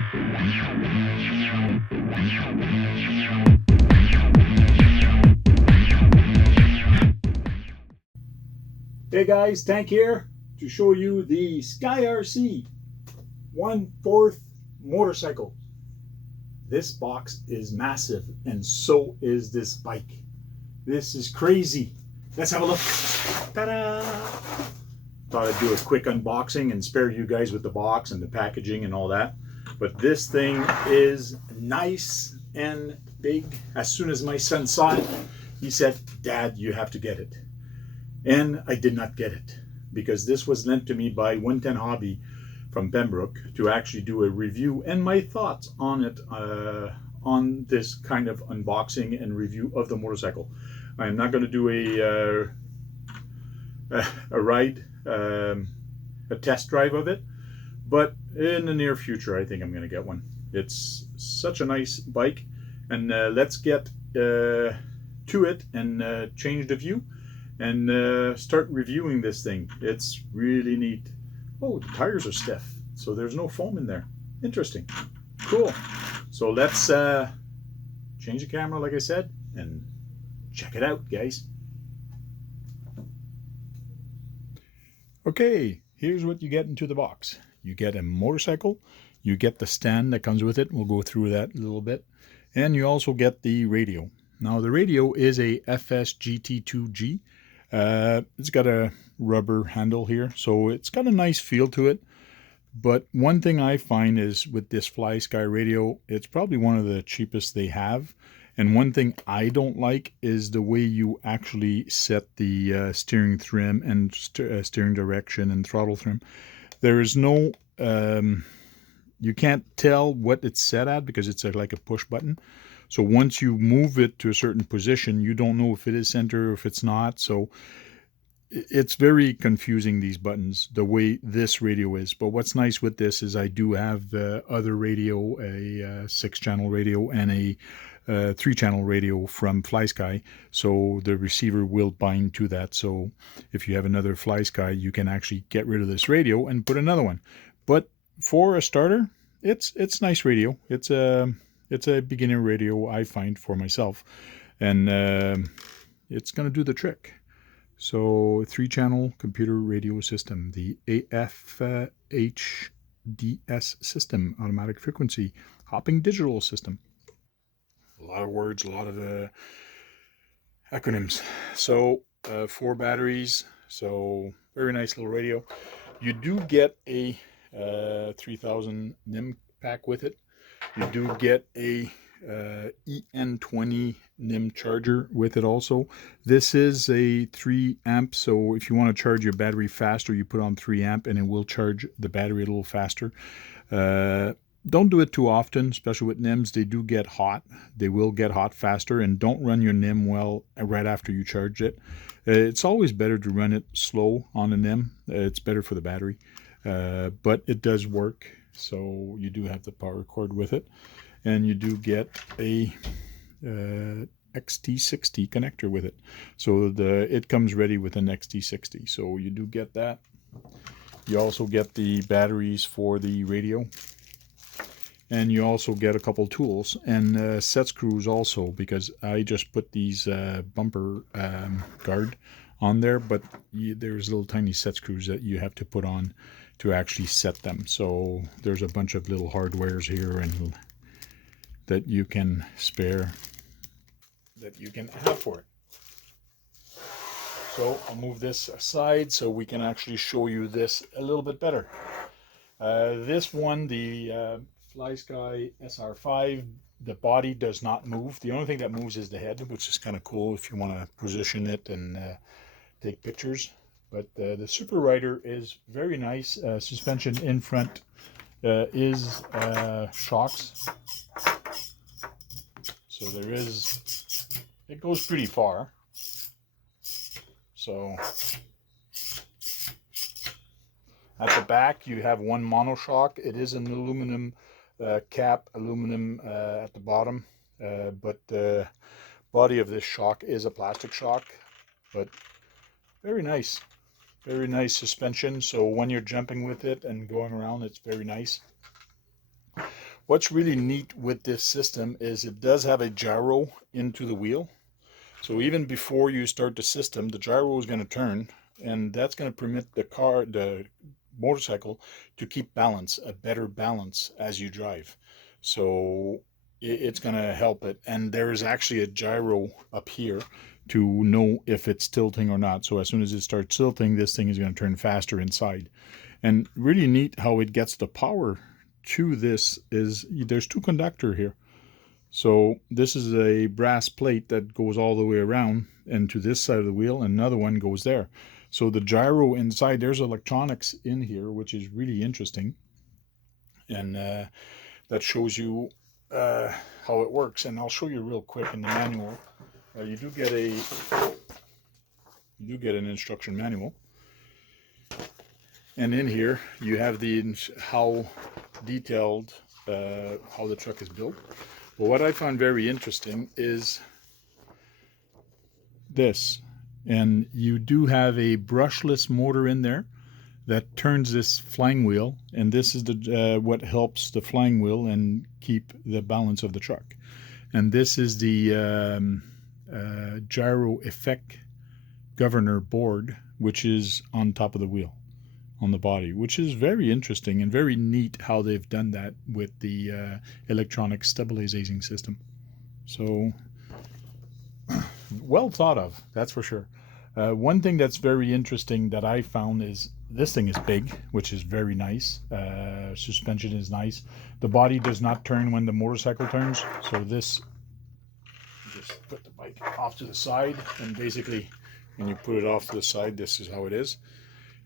Hey guys, Tank here to show you the Skyrc 1/4 motorcycle. This box is massive and so is this bike. This is crazy. Let's have a look. Ta-da! Thought I'd do a quick unboxing and spare you guys with the box and the packaging and all that. But this thing is nice and big. As soon as my son saw it, he said, "Dad, you have to get it." And I did not get it because this was lent to me by 110 Hobby from Pembroke to actually do a review and my thoughts on it, on this kind of unboxing and review of the motorcycle. I'm not going to do a ride, a test drive of it, but in the near future I think I'm going to get one. It's such a nice bike, and let's get to it and change the view and start reviewing this thing. It's really neat. Oh, the tires are stiff, so there's no foam in there. Interesting. Cool. So let's change the camera, like I said, and check it out, guys. Okay, here's what you get into the box. You get a motorcycle, you get the stand that comes with it. We'll go through that a little bit. And you also get the radio. Now the radio is a FSGT2G. It's got a rubber handle here, so it's got a nice feel to it. But one thing I find is with this FlySky radio, it's probably one of the cheapest they have. And one thing I don't like is the way you actually set the steering trim and steering direction and throttle trim. There is no, you can't tell what it's set at because it's like a push button. So once you move it to a certain position, you don't know if it is center or if it's not. So it's very confusing, these buttons, the way this radio is. But what's nice with this is I do have the other radio, a 6-channel radio and a 3-channel radio from FlySky. So the receiver will bind to that. So if you have another FlySky, you can actually get rid of this radio and put another one. But for a starter, it's nice radio. It's a beginner radio, I find, for myself, and it's going to do the trick. So 3-channel computer radio system, the AFHDS system, automatic frequency, hopping digital system. A lot of words, a lot of acronyms. So 4 batteries, so very nice little radio. You do get a 3000 NIM pack with it. You do get a EN20 NIM charger with it also. This is a 3 amp, so if you want to charge your battery faster, you put on 3 amp and it will charge the battery a little faster. Don't do it too often, especially with NIMs. They do get hot. They will get hot faster, and don't run your NIM well right after you charge it. It's always better to run it slow on a NIM. It's better for the battery, but it does work. So you do have the power cord with it, and you do get a XT60 connector with it. So it comes ready with an XT60. So you do get that. You also get the batteries for the radio, and you also get a couple tools and set screws also, because I just put these bumper guard on there, but there's little tiny set screws that you have to put on to actually set them. So there's a bunch of little hardwares here and that you can spare, that you can have for it. So I'll move this aside so we can actually show you this a little bit better. This one, the FlySky SR5, the body does not move. The only thing that moves is the head, which is kind of cool if you want to position it and take pictures. But the Super Rider is very nice. Suspension in front is shocks. So there is, it goes pretty far. So at the back you have one monoshock. It is an aluminum cap, aluminum at the bottom, but the body of this shock is a plastic shock. But very nice suspension. So when you're jumping with it and going around, it's very nice. What's really neat with this system is it does have a gyro into the wheel. So even before you start the system, the gyro is going to turn, and that's going to permit the motorcycle to keep balance, a better balance as you drive. So it's going to help it. And there's actually a gyro up here to know if it's tilting or not. So as soon as it starts tilting, this thing is going to turn faster inside. And really neat how it gets the power to this is there's two conductors here. So this is a brass plate that goes all the way around and to this side of the wheel, and another one goes there. So the gyro inside, there's electronics in here, which is really interesting. And that shows you how it works. And I'll show you real quick in the manual. You do get an instruction manual. And in here you have how detailed how the truck is built. But what I found very interesting is this, and you do have a brushless motor in there that turns this flying wheel, and this is the what helps the flying wheel and keep the balance of the truck. And this is the gyro effect governor board, which is on top of the wheel, on the body, which is very interesting and very neat how they've done that with the electronic stabilizing system. So well thought of, that's for sure. One thing that's very interesting that I found is this thing is big, which is very nice. Suspension is nice. The body does not turn when the motorcycle turns. So this, just put the bike off to the side, and basically when you put it off to the side, this is how it is.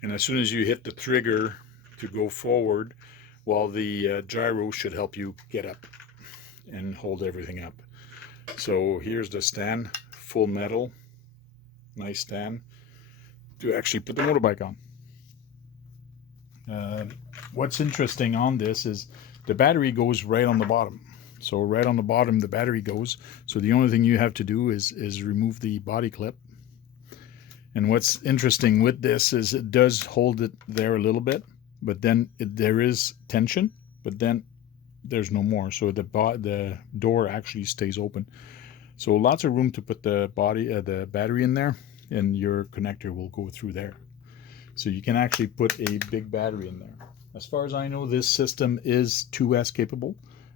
And as soon as you hit the trigger to go forward, well, the gyro should help you get up and hold everything up. So here's the stand, full metal, nice stand to actually put the motorbike on. What's interesting on this is the battery goes right on the bottom. So right on the bottom the battery goes. So the only thing you have to do is remove the body clip. And what's interesting with this is it does hold it there a little bit, but then there is tension, but then there's no more. So the door actually stays open. So lots of room to put the battery in there, and your connector will go through there. So you can actually put a big battery in there. As far as I know, this system is 2S capable.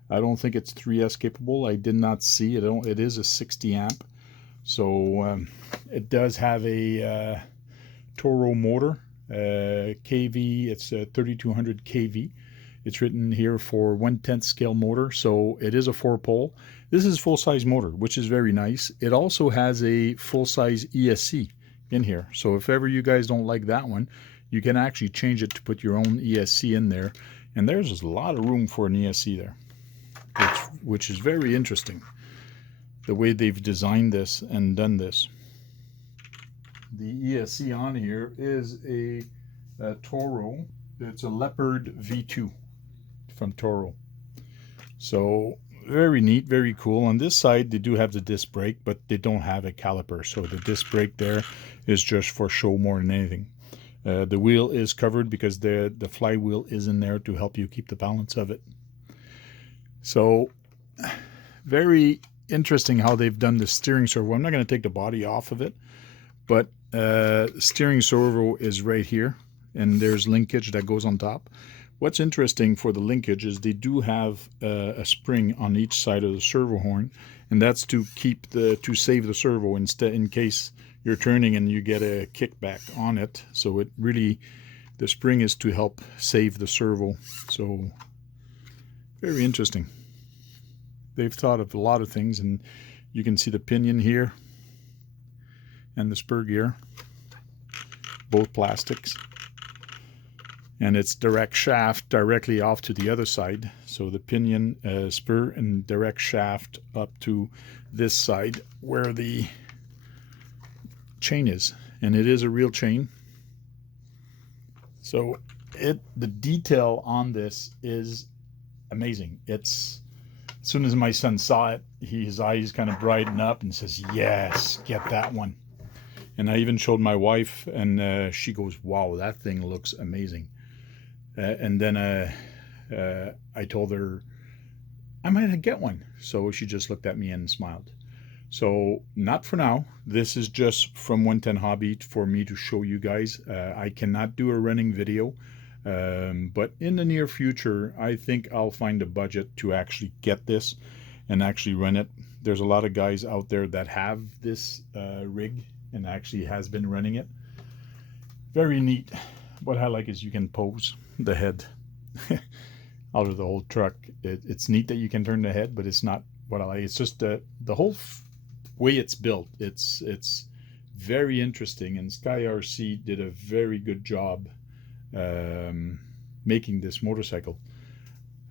I don't think it's 3S capable. I did not see it. It is a 60 amp. So it does have a Toro motor, KV, it's 3200 KV. It's written here for 1/10 scale motor, so it is a 4-pole. This is full-size motor, which is very nice. It also has a full-size ESC in here. So if ever you guys don't like that one, you can actually change it to put your own ESC in there. And there's a lot of room for an ESC there, which is very interesting, the way they've designed this and done this. The ESC on here is a Toro. It's a Leopard V2 from Toro. So very neat, very cool. On this side they do have the disc brake, but they don't have a caliper. So the disc brake there is just for show more than anything. The wheel is covered because the flywheel is in there to help you keep the balance of it. So very interesting how they've done the steering servo. I'm not going to take the body off of it, but steering servo is right here, and there's linkage that goes on top. What's interesting for the linkage is they do have a spring on each side of the servo horn, and that's to save the servo in case you're turning and you get a kickback on it. So it really, the spring is to help save the servo. So very interesting. They've thought of a lot of things, and you can see the pinion here and the spur gear, both plastics, and it's direct shaft directly off to the other side. So the pinion, spur, and direct shaft up to this side where the chain is, and it is a real chain. So the detail on this is amazing. It's, as soon as my son saw it, his eyes kind of brightened up and says, yes, get that one. And I even showed my wife, and she goes, wow, that thing looks amazing. And then I told her, I might get one. So she just looked at me and smiled. So not for now. This is just from 110 Hobby for me to show you guys. I cannot do a running video, but in the near future, I think I'll find a budget to actually get this and actually run it. There's a lot of guys out there that have this rig and actually has been running it. Very neat. What I like is you can pose the head out of the whole truck. It's neat that you can turn the head, but it's not what I like. It's just the whole way it's built. It's very interesting, and Skyrc did a very good job making this motorcycle.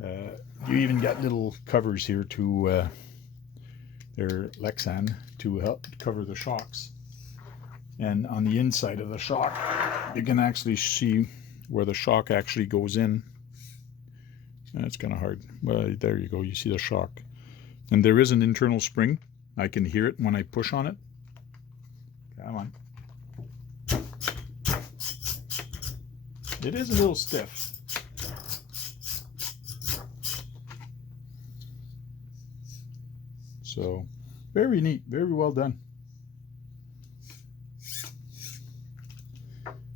You even got little covers here to they're Lexan to help cover the shocks, and on the inside of the shock you can actually see where the shock actually goes in. That's kind of hard. Well, there you go, you see the shock, and there is an internal spring. I can hear it when I push on it. Come on. It is a little stiff. So, very neat, very well done.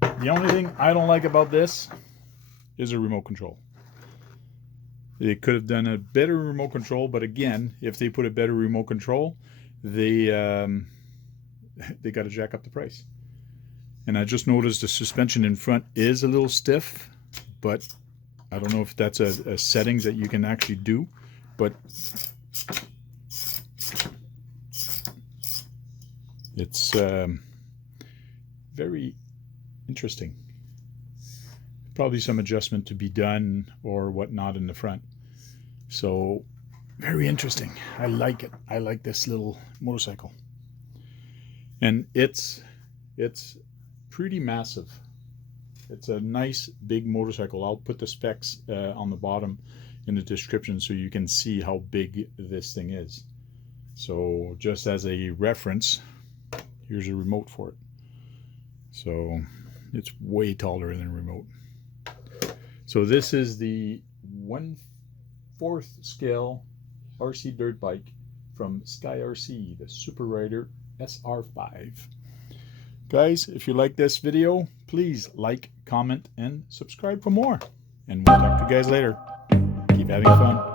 The only thing I don't like about this is a remote control. They could have done a better remote control, but again, if they put a better remote control, they got to jack up the price. And I just noticed the suspension in front is a little stiff, but I don't know if that's a settings that you can actually do, but it's very interesting. Probably some adjustment to be done or whatnot in the front. So very interesting. I like it. I like this little motorcycle, and it's pretty massive. It's a nice big motorcycle. I'll put the specs on the bottom in the description so you can see how big this thing is. So just as a reference, here's a remote for it. So it's way taller than a remote. So this is the 1/4 scale RC dirt bike from Skyrc, the Super Rider SR5. Guys, if you like this video, please like, comment, and subscribe for more. And we'll talk to you guys later. Keep having fun.